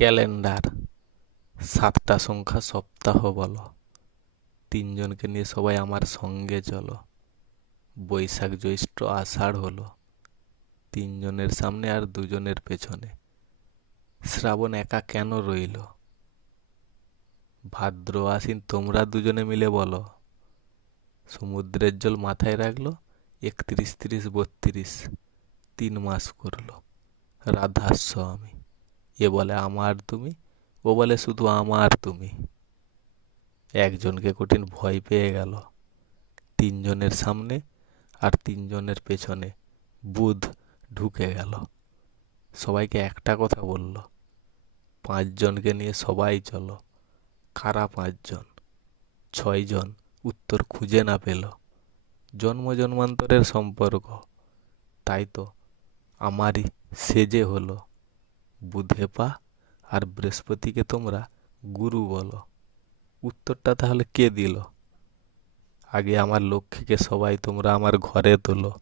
Calendar. 7টা সংখ্যা সপ্তাহ বলো। 3জনকে নিয়ে সবাই আমার সঙ্গে চলো। বৈশাখ জ্যৈষ্ঠ আষাঢ় হলো। 3জনের সামনে আর 2জনের পেছনে। শ্রাবণ একা কেন রইল? ভাদ্র আশ্বিন তোমরা 2জনে মিলে বলো। সমুদ্রের জল মাথায় রাখলো, 31, 30, 32, 3 মাস করলো। রাধাস্য আমি। এ বলে আমার তুমি, ও বলে শুধু আমার তুমি। একজনকে কঠিন ভয় পেয়ে গেল। 3জনের সামনে আর 3জনের পেছনে বুধ ঢুকে গেল। সবাইকে একটা কথা বলল, 5জনকে নিয়ে সবাই চলো। কারা 5জন? 6জন উত্তর খুঁজে না পেল। জন্ম জন্মান্তরের সম্পর্ক, তাই তো আমারই সেজে হলো। বুধে পা আর বৃহস্পতিকে তোমরা গুরু বলো। উত্তরটা তাহলে কে দিল? আগে আমার লক্ষ্মীকে সবাই তোমরা আমার ঘরে তোলো।